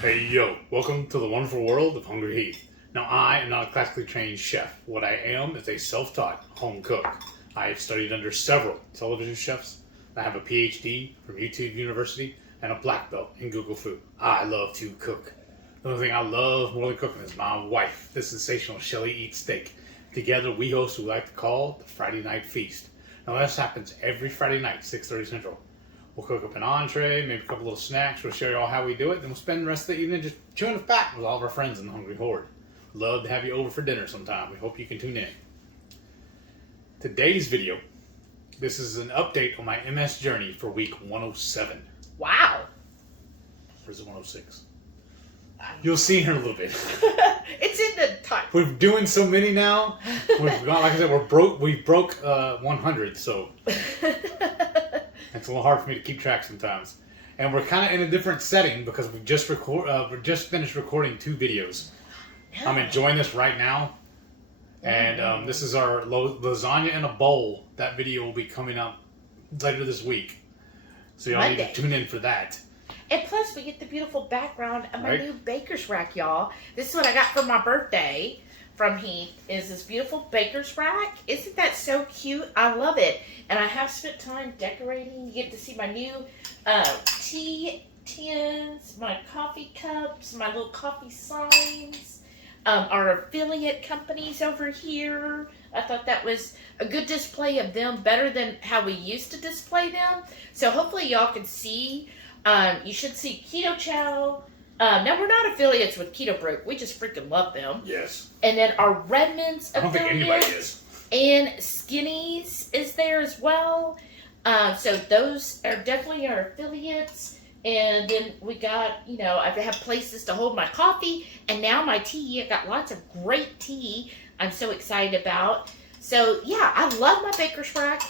Hey yo, welcome to the wonderful world of Hungry Heath. Now I am not a classically trained chef. What I am is a self-taught home cook. I have studied under several television chefs. I have a PhD from YouTube University and a black belt in Google Food. I love to cook. The only thing I love more than cooking is my wife, the sensational Shelly Eats Steak. Together we host what we like to call the Friday Night Feast. Now this happens every Friday night, 6:30 Central. We'll cook up an entree, maybe a couple little snacks. We'll show you all how we do it. Then we'll spend the rest of the evening just chewing the fat with all of our friends in the Hungry Horde. Love to have you over for dinner sometime. We hope you can tune in. Today's video, this is an update on my MS journey for week 107. Wow. Or is it 106? You'll see here in a little bit. It's in the time. We're doing so many now. We've got, like I said, we broke 100, so it's a little hard for me to keep track sometimes. And we're kind of in a different setting because we're just finished recording 2 videos. Yeah. I'm enjoying this right now. And this is our lasagna in a bowl. That video will be coming up later this week. So y'all need to tune in for that. And plus, we get the beautiful background of my new baker's rack, y'all. This is what I got for my birthday from Heath, is this beautiful baker's rack. Isn't that so cute? I love it. And I have spent time decorating. You get to see my new tea tins, my coffee cups, my little coffee signs, our affiliate companies over here. I thought that was a good display of them, better than how we used to display them. So hopefully y'all can see. You should see Keto Chow. Now, we're not affiliates with Keto Broke. We just freaking love them. Yes. And then our Redmond's I don't think anybody is. And Skinny's is there as well. So those are definitely our affiliates. And then we got, I have places to hold my coffee. And now my tea. I got lots of great tea I'm so excited about. So, yeah, I love my baker's rack.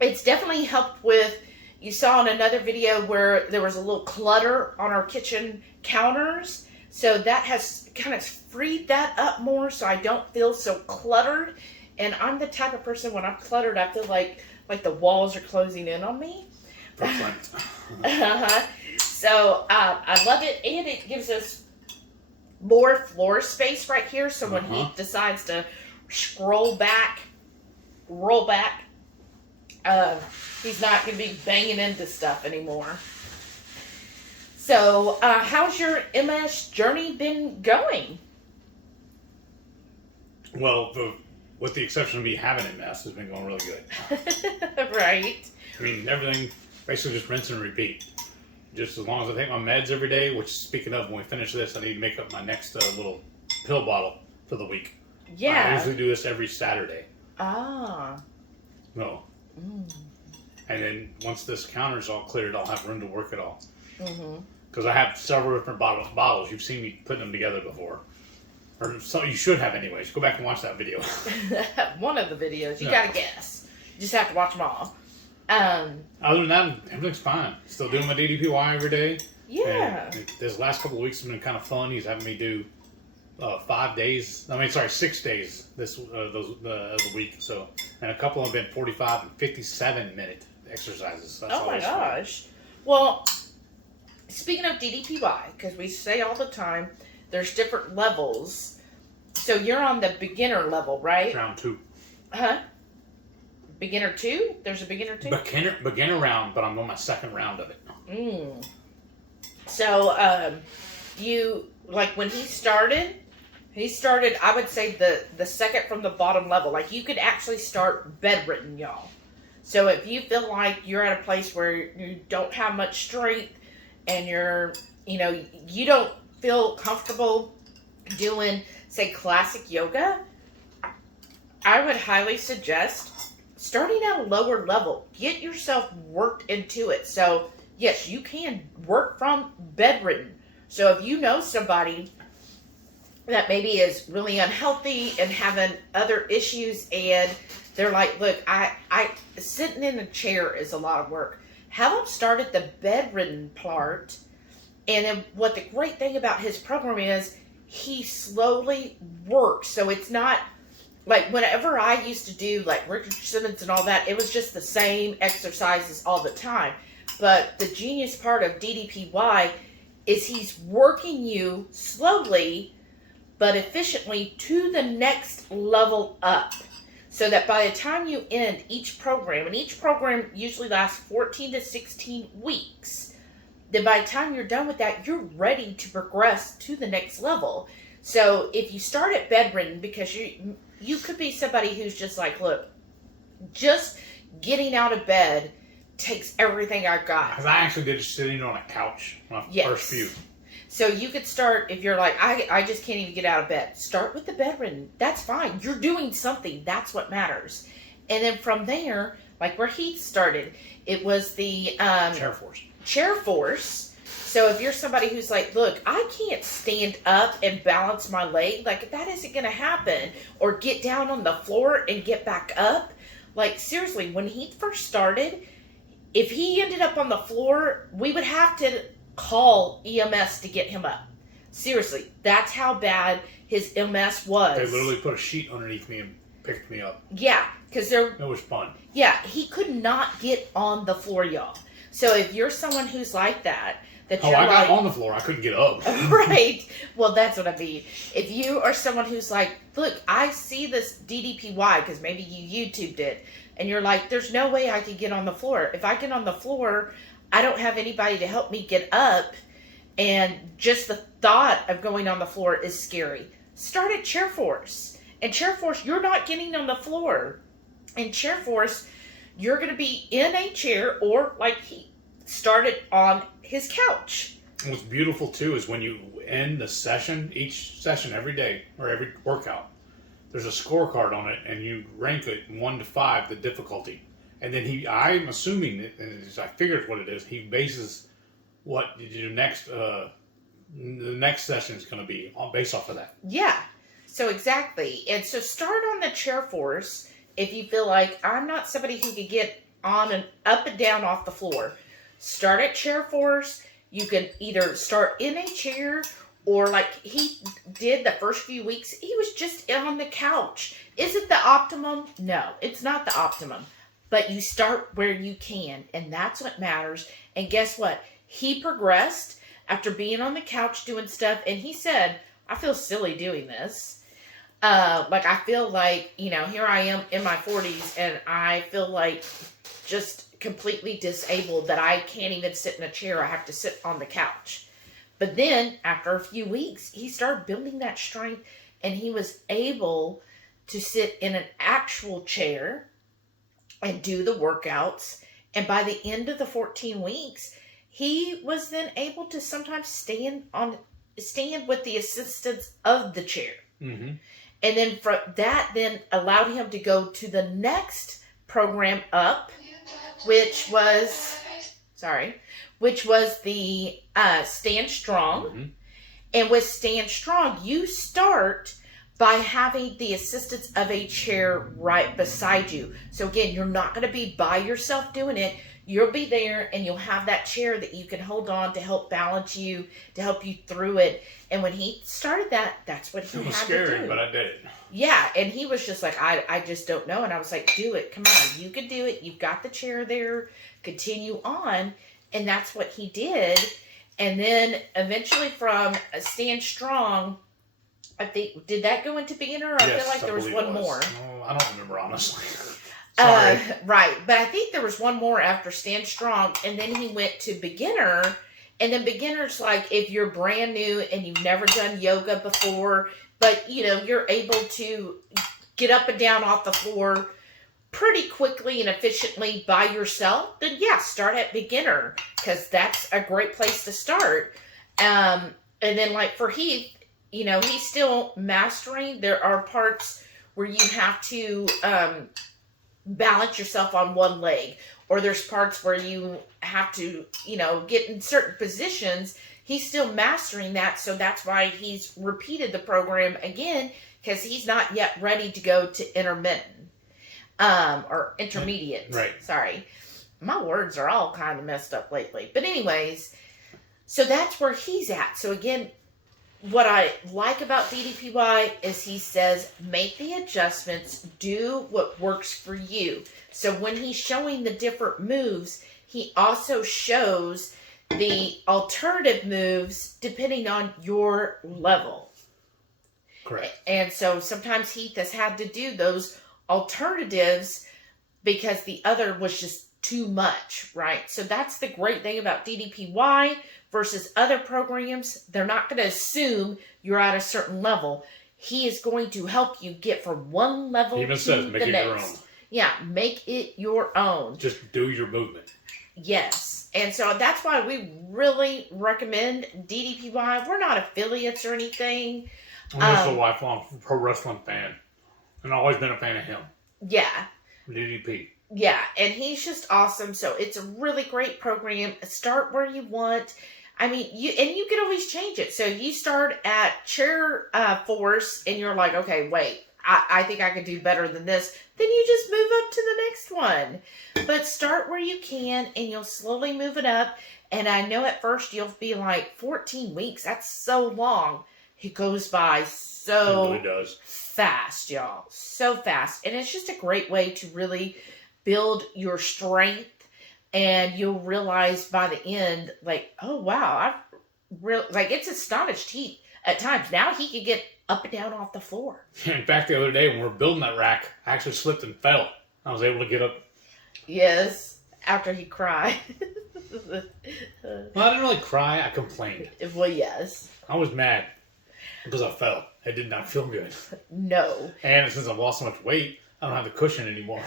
It's definitely helped with... You saw in another video where there was a little clutter on our kitchen counters. So that has kind of freed that up more so I don't feel so cluttered. And I'm the type of person, when I'm cluttered, I feel like the walls are closing in on me. So I love it. And it gives us more floor space right here. So when he decides to roll back, he's not going to be banging into stuff anymore. So, how's your MS journey been going? Well, with the exception of me having MS, it's been going really good. Right. I mean, everything, basically just rinse and repeat. Just as long as I take my meds every day, which, speaking of, when we finish this, I need to make up my next little pill bottle for the week. Yeah. I usually do this every Saturday. Ah. No. And then once this counter's all cleared, I'll have room to work it all. Because I have several different bottles. You've seen me putting them together before. Or so you should have anyways. Go back and watch that video. One of the videos. You gotta guess. You just have to watch them all. Other than that, everything's fine. Still doing my DDPY every day. Yeah. And this last couple of weeks have been kind of fun. He's having me do 6 days the week. So, and a couple have been 45 and 57-minute exercises. So that's oh my gosh. Well, speaking of DDPY, because we say all the time, there's different levels. So you're on the beginner level, right? Round 2. Huh? Beginner 2? There's a beginner 2? Beginner round, but I'm on my second round of it. So, you, like when he started, I would say the second from the bottom level. Like you could actually start bedridden, y'all. So if you feel like you're at a place where you don't have much strength and you don't feel comfortable doing, say, classic yoga, I would highly suggest starting at a lower level. Get yourself worked into it. So, yes, you can work from bedridden. So if you know somebody that maybe is really unhealthy and having other issues and they're like, look, I sitting in a chair is a lot of work. Have them start at the bedridden part. And then what the great thing about his program is he slowly works. So it's not like whenever I used to do like Richard Simmons and all that, it was just the same exercises all the time. But the genius part of DDPY is he's working you slowly but efficiently to the next level up. So that by the time you end each program, and each program usually lasts 14 to 16 weeks, then by the time you're done with that, you're ready to progress to the next level. So if you start at bedridden, because you could be somebody who's just like, look, just getting out of bed takes everything I got. Because I actually did sitting on a couch my first few. So you could start, if you're like, I just can't even get out of bed. Start with the bedridden. That's fine. You're doing something. That's what matters. And then from there, like where he started, it was the chair force. So if you're somebody who's like, look, I can't stand up and balance my leg, like that isn't going to happen, or get down on the floor and get back up. Like seriously, when he first started, if he ended up on the floor, we would have to call EMS to get him up. Seriously, that's how bad his MS was. They literally put a sheet underneath me and picked me up. Yeah, because it was fun. Yeah, he could not get on the floor, y'all. So if you're someone who's like that you're I got on the floor. I couldn't get up. Right. Well, that's what I mean. If you are someone who's like, look, I see this DDPY, because maybe you YouTubed it, and you're like, there's no way I could get on the floor. If I get on the floor, I don't have anybody to help me get up, and just the thought of going on the floor is scary. Start at chair force. And chair force, you're not getting on the floor. In chair force, you're going to be in a chair, or like he started on his couch. And what's beautiful too is when you end the session, each session every day or every workout, there's a scorecard on it, and you rank it 1 to 5 the difficulty. And then I'm assuming that, and I figured what it is, he bases what your the next session is going to be based off of that. Yeah. So exactly. And so start on the chair force if you feel like I'm not somebody who could get on and up and down off the floor. Start at chair force. You can either start in a chair, or like he did the first few weeks, he was just on the couch. Is it the optimum? No, it's not the optimum. But you start where you can, and that's what matters. And guess what? He progressed after being on the couch doing stuff, and he said, I feel silly doing this. Like, I feel like, here I am in my 40s, and I feel like just completely disabled that I can't even sit in a chair. I have to sit on the couch. But then, after a few weeks, he started building that strength, and he was able to sit in an actual chair and do the workouts. And by the end of the 14 weeks, he was then able to sometimes stand with the assistance of the chair. Mm-hmm. And then from that then allowed him to go to the next program up, which was the Stand Strong. Mm-hmm. And with Stand Strong, you start by having the assistance of a chair right beside you. So again, you're not going to be by yourself doing it. You'll be there, and you'll have that chair that you can hold on to help balance you, to help you through it. And when he started that, that's what he had to do. It was scary, but I did it. Yeah, and he was just like, I just don't know. And I was like, do it. Come on, you can do it. You've got the chair there. Continue on. And that's what he did. And then eventually from Stand Strong, I think, did that go into beginner? I feel like there was one more. Oh, I don't remember, honestly. Sorry. Right. But I think there was one more after Stand Strong, and then he went to beginner. And then beginner's like if you're brand new and you've never done yoga before, but you're able to get up and down off the floor pretty quickly and efficiently by yourself, then start at beginner, because that's a great place to start. And then like for Heath, he's still mastering. There are parts where you have to balance yourself on one leg, or there's parts where you have to, get in certain positions. He's still mastering that, so that's why he's repeated the program again, because he's not yet ready to go to intermittent, or intermediate. Right. Sorry. My words are all kind of messed up lately. But anyways, so that's where he's at. So again, what I like about DDPY is he says, make the adjustments, do what works for you. So when he's showing the different moves, he also shows the alternative moves depending on your level. Correct. And so sometimes Heath has had to do those alternatives because the other was just too much, right? So that's the great thing about DDPY versus other programs. They're not going to assume you're at a certain level. He is going to help you get from one level He even to says, make the it next. your own. Yeah, make it your own. Just do your movement. Yes. And so that's why we really recommend DDPY. We're not affiliates or anything. I'm just a lifelong pro wrestling fan. And I've always been a fan of him. Yeah. DDP. Yeah, and he's just awesome. So it's a really great program. Start where you want. I mean, you can always change it. So you start at chair force, and you're like, okay, wait, I think I can do better than this. Then you just move up to the next one. But start where you can, and you'll slowly move it up. And I know at first you'll be like, 14 weeks, that's so long. It goes by so It really does. fast, y'all. So fast. And it's just a great way to really build your strength. And you'll realize by the end, like, oh, wow, it's astonished Heath at times. Now he can get up and down off the floor. In fact, the other day when we were building that rack, I actually slipped and fell. I was able to get up. Yes, after he cried. Well, I didn't really cry. I complained. Well, yes. I was mad because I fell. It did not feel good. No. And since I've lost so much weight, I don't have the cushion anymore.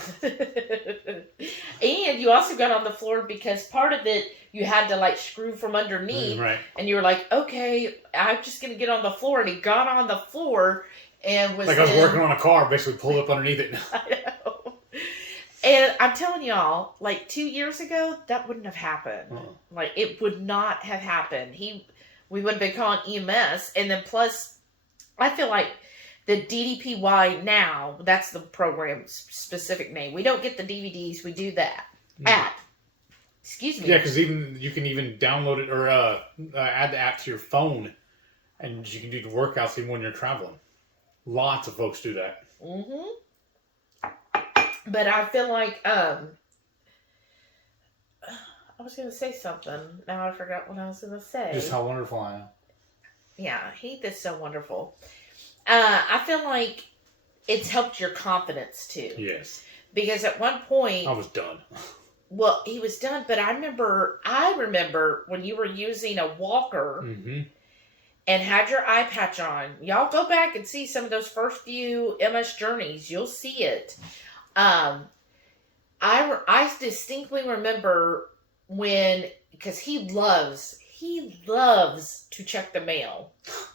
And you also got on the floor because part of it you had to like screw from underneath. Right. And you were like, okay, I'm just going to get on the floor. And he got on the floor and was Like I was working on a car, basically pulled up underneath it. I know. And I'm telling y'all, like 2 years ago, that wouldn't have happened. Uh-uh. Like it would not have happened. We would have been calling EMS. And then plus, I feel like the DDPY now, that's the program's specific name. We don't get the DVDs. We do that app. Excuse me. Yeah, because you can even download it or add the app to your phone, and you can do the workouts even when you're traveling. Lots of folks do that. Mm-hmm. But I feel like I was going to say something. Now I forgot what I was going to say. Just how wonderful I am. Yeah, Heath is so wonderful. I feel like it's helped your confidence too. Yes. Because at one point, I was done. well, he was done, but I remember when you were using a walker Mm-hmm. and had your eye patch on. Y'all go back and see some of those first few MS journeys. You'll see it. I distinctly remember because he loves to check the mail.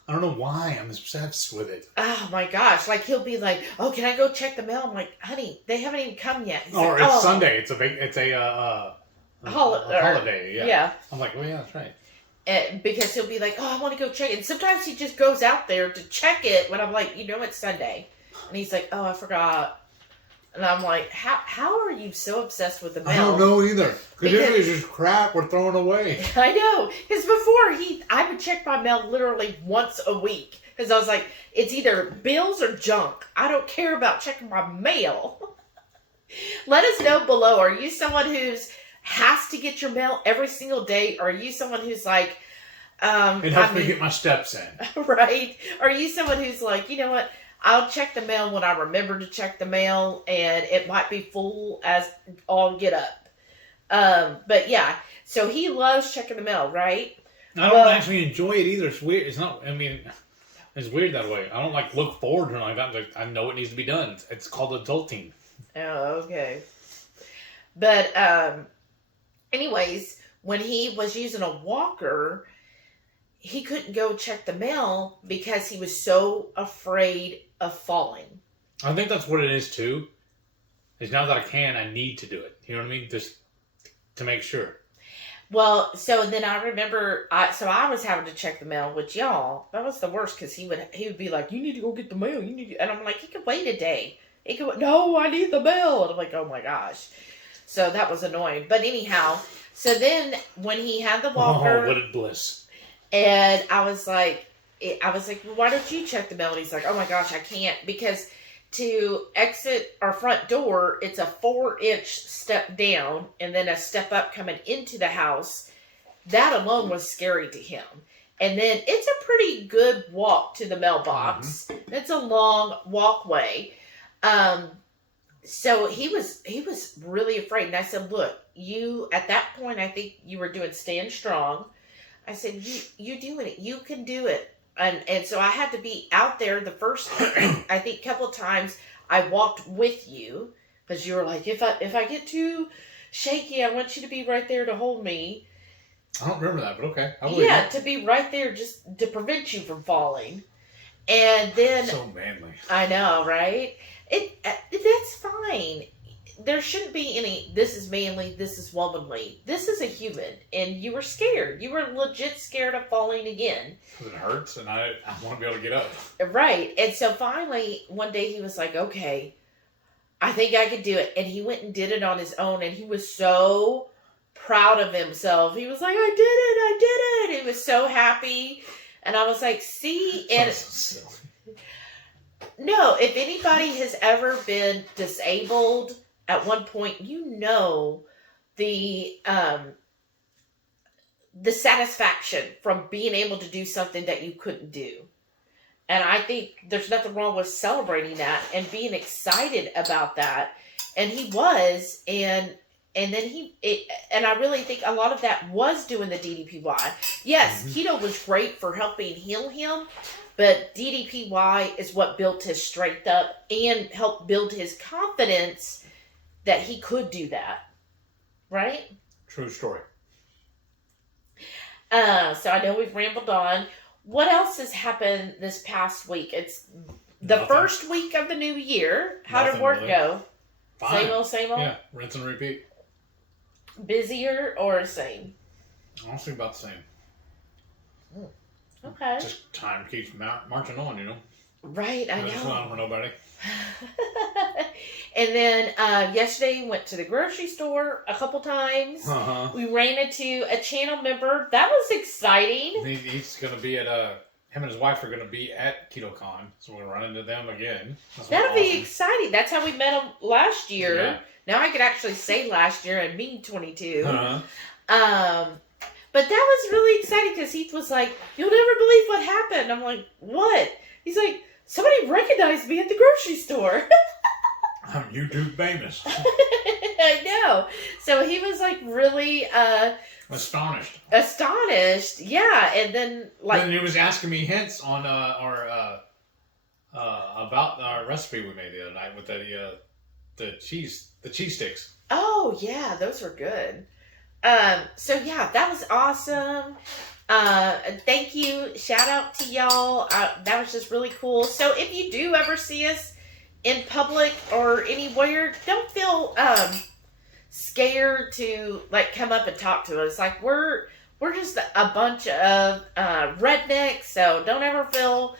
I don't know why I'm obsessed with it. Oh my gosh! Like he'll be like, "Oh, can I go check the mail?" I'm like, "Honey, they haven't even come yet." He's Or like, it's "Oh." Sunday. It's a holiday. Yeah. Yeah. I'm like, well, yeah, that's right. Because he'll be like, "Oh, I want to go check it." And sometimes he just goes out there to check it when I'm like, it's Sunday, and he's like, "Oh, I forgot." And I'm like, how are you so obsessed with the mail? I don't know either. Because Because- it's just crap we're throwing away. I know. Because before, I would check my mail literally once a week. Because I was like, it's either bills or junk. I don't care about checking my mail. Let us know below. Are you someone has to get your mail every single day? Or are you someone who's like... It helps me get my steps in. Right? Or are you someone who's like, you know what? I'll check the mail when I remember to check the mail, and it might be full as all get up. But yeah, so he loves checking the mail, right? I don't actually enjoy it either. It's weird. It's not. I mean, it's weird that way. I don't like look forward to it like that. Like, I know it needs to be done. It's called adulting. Oh, okay. But anyways, when he was using a walker, he couldn't go check the mail because he was so afraid of falling. I think that's what it is too. Is now that I need to do it. You know what I mean? Just to make sure. Well, so then I remember, I was having to check the mail, which y'all, that was the worst because he would be like, "You need to go get the mail. And I'm like, he could wait a day. No, I need the mail. And I'm like, oh my gosh. So that was annoying. But anyhow, so then when he had the walker, Oh, what a bliss! And I was like, well, why don't you check the mail? And he's like, oh my gosh, I can't, because to exit our front door, it's a 4-inch step down and then a step up coming into the house. that alone was scary to him. And then it's a pretty good walk to the mailbox. Mm-hmm. It's a long walkway. So he was really afraid. And I said, look, you, at that point, I think you were doing Stand Strong. I said, you doing it. You can do it. And so I had to be out there the first, I think, couple of times I walked with you. Because you were like, if I get too shaky, I want you to be right there to hold me. I don't remember that, but okay. Yeah, to be right there just to prevent you from falling. And then... So manly. I know, right? That's fine. There shouldn't be any, this is manly, this is womanly. This is a human. And you were scared. You were legit scared of falling again. Because it hurts, and I want to be able to get up. Right. And so finally, one day he was like, okay, I think I could do it. And he went and did it on his own, and he was so... proud of himself. He was like, I did it. He was so happy. And I was like, see, and so no, if anybody has ever been disabled at one point, you know the satisfaction from being able to do something that you couldn't do. And I think there's nothing wrong with celebrating that and being excited about that. And he was, and then and I really think a lot of that was doing the DDPY. Yes, keto was great for helping heal him, but DDPY is what built his strength up and helped build his confidence that he could do that. Right? True story. So I know we've rambled on. What else has happened this past week? It's the first week of the new year. How did work go? Fine. Same old? Yeah, rinse and repeat. Busier or same? Honestly, about the same. Okay. Just time keeps marching on, you know. Right, I know. There's not for nobody. And then yesterday went to the grocery store a couple times. Uh-huh. We ran into a channel member. That was exciting. He's going to be at him and his wife are going to be at KetoCon, so we're going to run into them again. That'll be exciting. That's how we met them last year. Yeah. Now I could actually say last year and mean 22. Uh-huh. But that was really exciting because Heath was like, you'll never believe what happened. I'm like, what? He's like, somebody recognized me at the grocery store. I'm YouTube famous. I know. So he was like really Astonished. Yeah. And then And he was asking me hints on about our recipe we made the other night with the cheese sticks. Oh yeah, those were good. So yeah, that was awesome. Thank you. Shout out to y'all. That was just really cool. So if you do ever see us in public or anywhere, don't feel scared to like come up and talk to us. Like we're just a bunch of rednecks, so don't ever feel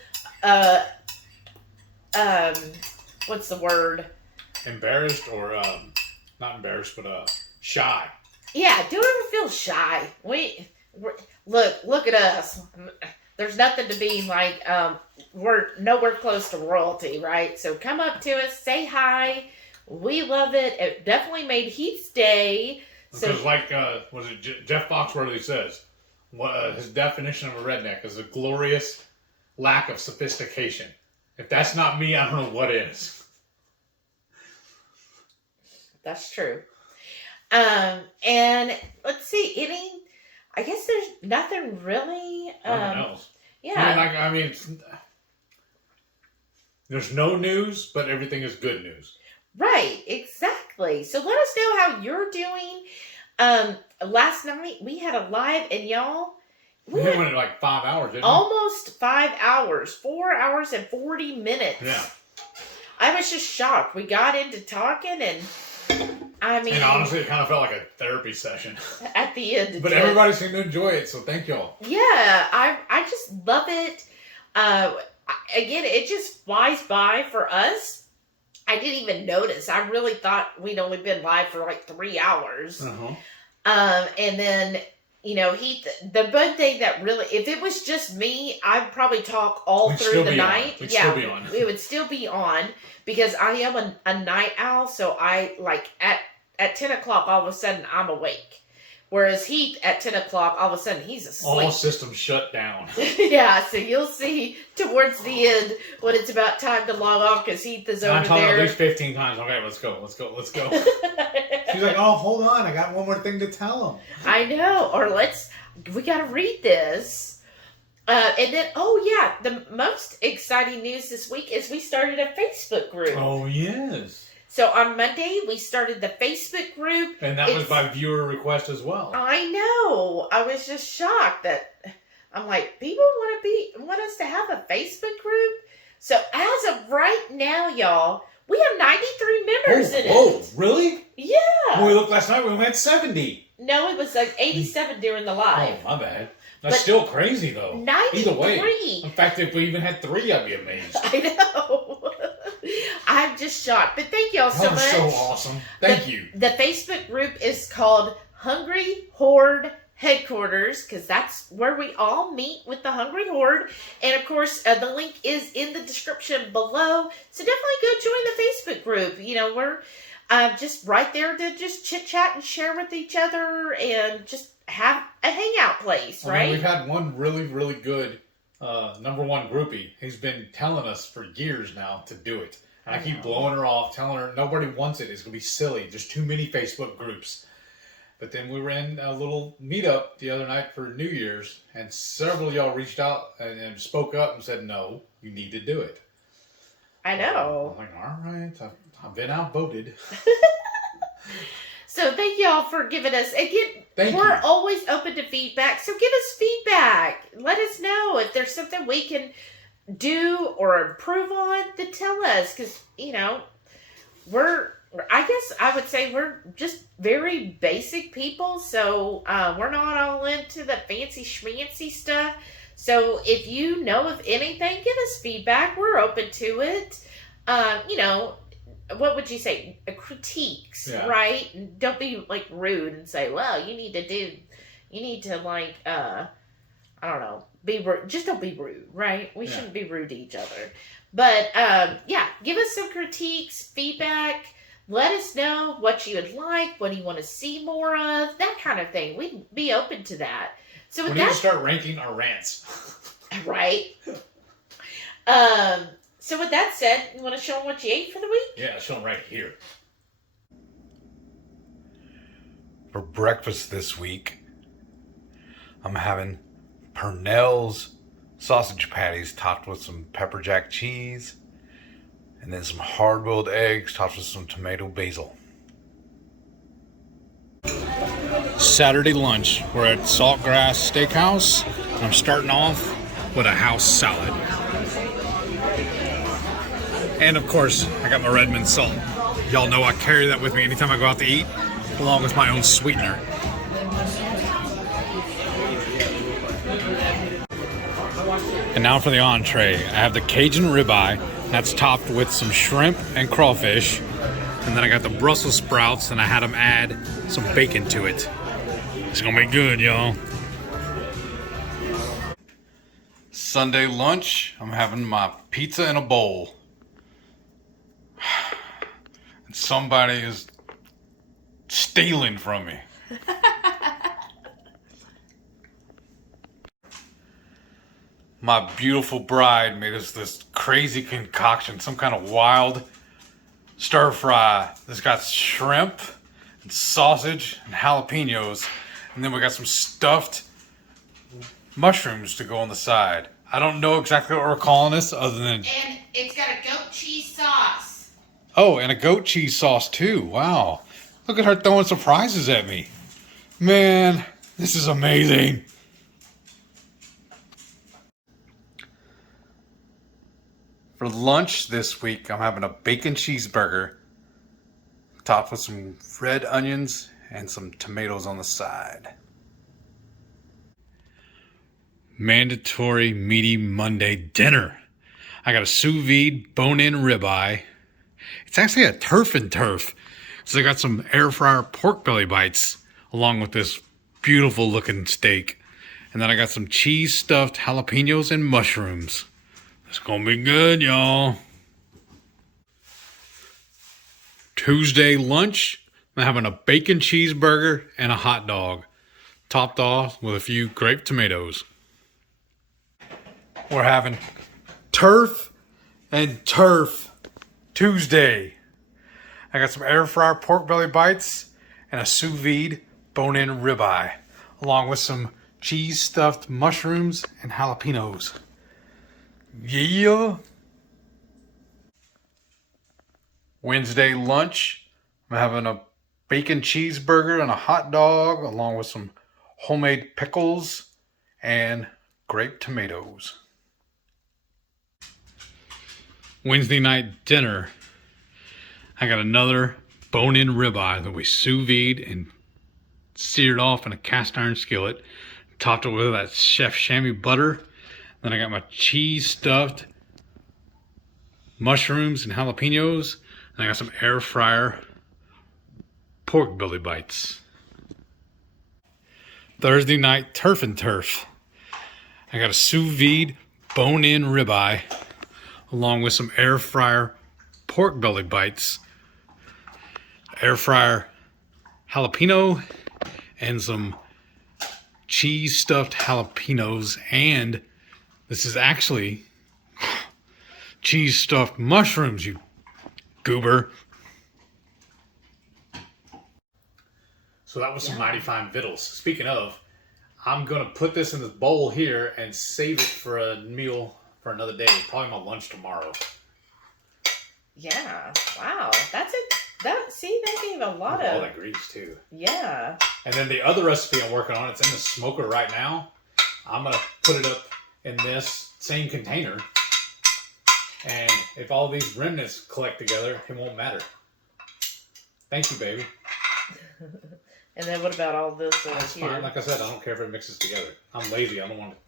what's the word? Embarrassed or not embarrassed, but shy. Yeah, don't ever feel shy. We're look at us. There's nothing to be like. We're nowhere close to royalty, right? So come up to us, say hi. We love it. It definitely made Heath's day. Because was it Jeff Foxworthy says, his definition of a redneck is a glorious lack of sophistication. If that's not me, I don't know what is. That's true. And let's see, I guess there's nothing really. Nothing else. Yeah. I mean, there's no news, but everything is good news. Right, exactly. So let us know how you're doing. Last night we had a live, and y'all, we went in like 5 hours, didn't we? Almost 5 hours, 4 hours and 40 minutes. Yeah. I was just shocked. We got into talking, and I mean, and honestly, it kind of felt like a therapy session at the end. But everybody seemed to enjoy it, so thank y'all. Yeah, I just love it. Again, it just flies by for us. I didn't even notice. I really thought we'd only been live for like 3 hours. Uh-huh. And then, the one thing that really, if it was just me, I'd probably talk all through the night. We'd still be on. We would still be on because I am a night owl. So I like at 10 o'clock, all of a sudden I'm awake. Whereas Heath at 10 o'clock, all of a sudden he's asleep. All systems shut down. Yeah, so you'll see towards the end when it's about time to log off because Heath is over I told her there. at least 15 times, okay, let's go. She's like, oh, hold on, I got one more thing to tell him. I know. Or we got to read this. And then, the most exciting news this week is we started a Facebook group. Oh, yes. So on Monday, we started the Facebook group. And that was by viewer request as well. I know. I was just shocked that I'm like, people want us to have a Facebook group. So as of right now, y'all, we have 93 members in it. Oh, really? Yeah. When we looked last night, we only had 70. No, it was like 87 during the live. Oh, my bad. That's still crazy, though. 93. Either way. In fact, if we even had 3, I'd be amazed. I know. I'm just shocked. But thank y'all so much. That was so awesome. Thank you. The Facebook group is called Hungry Horde Headquarters because that's where we all meet with the Hungry Horde. And of course, the link is in the description below. So definitely go join the Facebook group. You know, we're just right there to just chit chat and share with each other and just have a hangout place, right? I mean, we've had one really, really good number one groupie who's been telling us for years now to do it. And I keep blowing her off, telling her nobody wants it. It's going to be silly. There's too many Facebook groups. But then we were in a little meetup the other night for New Year's, and several of y'all reached out and spoke up and said, no, you need to do it. I know. I'm like, all right, I've been outvoted. So thank y'all for giving us, again, Thank we're you. always open to feedback. So give us feedback. Let us know if there's something we can do or improve on, then tell us. Because, you know, I guess I would say we're just very basic people. So we're not all into the fancy schmancy stuff. So if you know of anything, give us feedback. We're open to it. You know, what would you say? Critiques, Yeah. right? Don't be like rude and say, well, you need to like, I don't know, be rude. Just don't be rude, right? We shouldn't be rude to each other. But, give us some critiques, feedback. Let us know what you would like, what you want to see more of, that kind of thing. We'd be open to that. So with We need to start ranking our rants. right? So with that said, you want to show them what you ate for the week? Yeah, show them right here. For breakfast this week, I'm having Purnell's sausage patties topped with some pepper jack cheese, and then some hard-boiled eggs topped with some tomato basil. Saturday lunch. We're at Saltgrass Steakhouse. I'm starting off with a house salad. And of course, I got my Redmond salt. Y'all know I carry that with me anytime I go out to eat, along with my own sweetener. And now for the entree. I have the Cajun ribeye. That's topped with some shrimp and crawfish. And then I got the Brussels sprouts, and I had them add some bacon to it. It's gonna be good, y'all. Sunday lunch, I'm having my pizza in a bowl. And somebody is stealing from me. My beautiful bride made us this crazy concoction, some kind of wild stir fry. It's got shrimp and sausage and jalapeños. And then we got some stuffed mushrooms to go on the side. I don't know exactly what we're calling this other than... And it's got a goat cheese sauce. Oh, and a goat cheese sauce too. Wow. Look at her throwing surprises at me. Man, this is amazing. For lunch this week, I'm having a bacon cheeseburger topped with some red onions and some tomatoes on the side. Mandatory meaty Monday dinner. I got a sous vide bone-in ribeye. It's actually a turf and turf. So I got some air fryer pork belly bites along with this beautiful looking steak. And then I got some cheese stuffed jalapenos and mushrooms. It's gonna be good, y'all. Tuesday lunch, I'm having a bacon cheeseburger and a hot dog. topped off with a few grape tomatoes. We're having turf and turf Tuesday. I got some air fryer pork belly bites and a sous vide bone-in ribeye, along with some cheese stuffed mushrooms and jalapeños. Yeah. Wednesday lunch, I'm having a bacon cheeseburger and a hot dog, along with some homemade pickles and grape tomatoes. Wednesday night dinner, I got another bone-in ribeye that we sous vide and seared off in a cast iron skillet. Topped it with that Chef Chamois butter. Then I got my cheese stuffed mushrooms and jalapenos. And I got some air fryer pork belly bites. Thursday night turf and turf. I got a sous vide bone-in ribeye, along with some air fryer pork belly bites, air fryer jalapeno, and some cheese stuffed jalapenos. And this is actually cheese stuffed mushrooms, you goober. So that was some mighty fine victuals. Speaking of, I'm going to put this in this bowl here and save it for a meal for another day. Probably my lunch tomorrow. Yeah. Wow. That's it. They gave a lot All of... that grease too. Yeah. And then the other recipe I'm working on, it's in the smoker right now. I'm going to put it up in this same container. And if all these remnants collect together, it won't matter. Thank you, baby. And then what about all this over That's here? fine. Like I said, I don't care if it mixes together. I'm lazy. I don't want to.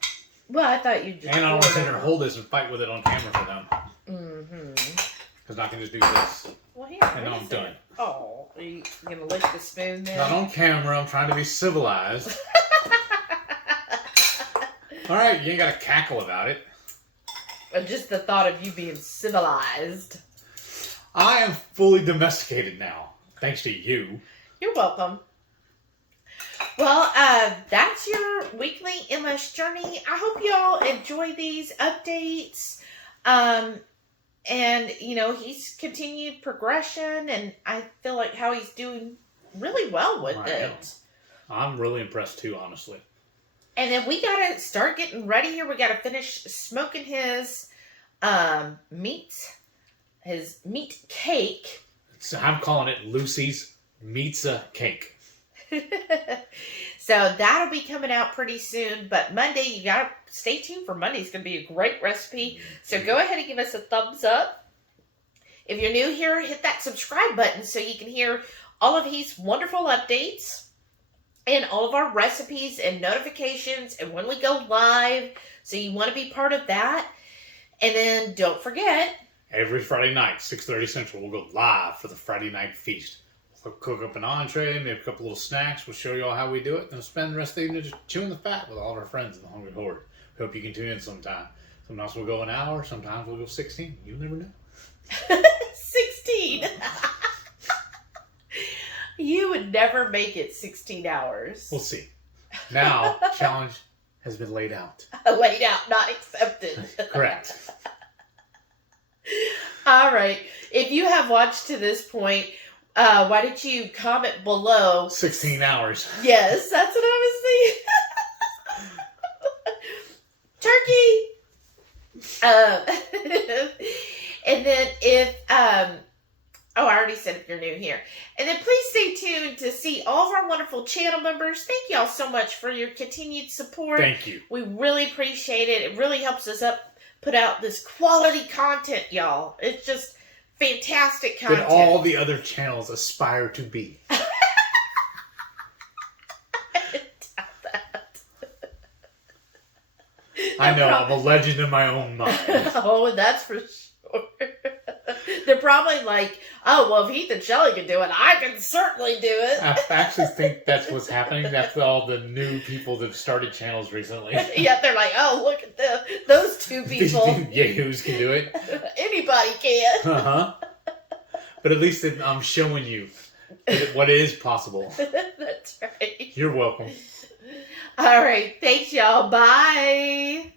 Well, I thought you'd just... And I don't want to sit here and hold this and fight with it on camera for them. Mm-hmm. Because I can just do this. Well, here. And I'm done. Oh, are you going to lick the spoon then? Not on camera. I'm trying to be civilized. All right. You ain't got to cackle about it. Just the thought of you being civilized. I am fully domesticated now. Thanks to you. You're welcome. Well, that's your weekly MS journey. I hope y'all enjoy these updates. And, you know, he's continued progression, and I feel like how he's doing really well with it. I'm really impressed too, honestly. And then we got to start getting ready here. We got to finish smoking his meat cake. So I'm calling it Lucy's Meatza Cake. So that'll be coming out pretty soon. But Monday, you got to stay tuned for Monday. It's going to be a great recipe. So go ahead and give us a thumbs up. If you're new here, hit that subscribe button so you can hear all of his wonderful updates and all of our recipes and notifications and when we go live. So you want to be part of that. And then don't forget, every Friday night, 6:30 Central, we'll go live for the Friday night feast. We'll cook up an entree, maybe a couple little snacks. We'll show you all how we do it. And spend the rest of the evening just chewing the fat with all of our friends in the Hungry Horde. Hope you can tune in sometime. Sometimes we'll go an hour. Sometimes we'll go 16. You never know. 16. You would never make it 16 hours. We'll see. Now, challenge has been laid out. Laid out, not accepted. Correct. All right. If you have watched to this point, why don't you comment below? 16 hours. Yes, that's what I was thinking. Turkey. And then if, I already said if you're new here. And then please stay tuned to see all of our wonderful channel members. Thank y'all so much for your continued support. Thank you. We really appreciate it. It really helps us put out this quality content, y'all. It's just fantastic content. That all the other channels aspire to be. I know, I'm a legend in my own mind. Oh, that's for sure. They're probably like, oh, well, if Heath and Shelley can do it, I can certainly do it. I actually think that's what's happening. That's all the new people that have started channels recently. Yeah, they're like, oh, look at those two people. Yahoos can do it. Anybody can. Uh-huh. But at least I'm showing you what is possible. That's right. You're welcome. All right. Thanks, y'all. Bye.